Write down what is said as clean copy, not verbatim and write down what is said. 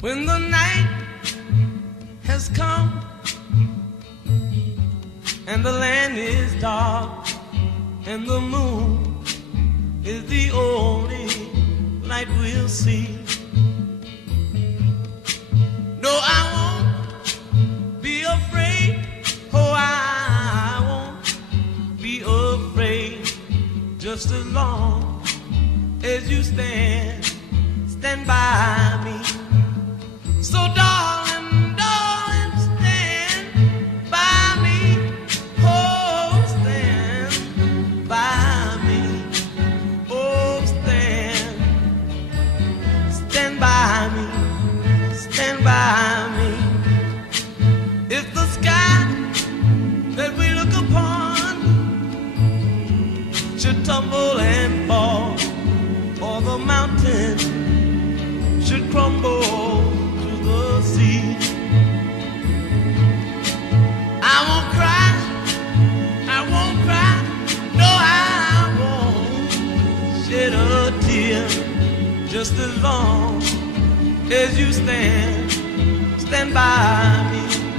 When the night has come and the land is dark and the moon is the only light we'll see. No, I won't be afraid. Oh, I won't be afraid. Just as long as you stand by me. So darling, darling, stand by me. Oh, stand by me. Oh, stand by me. Stand by me. If the sky that we look upon should tumble and fall, or the mountain should crumble to the sea, I won't cry, no, I won't shed a tear. Just as long as you stand by me.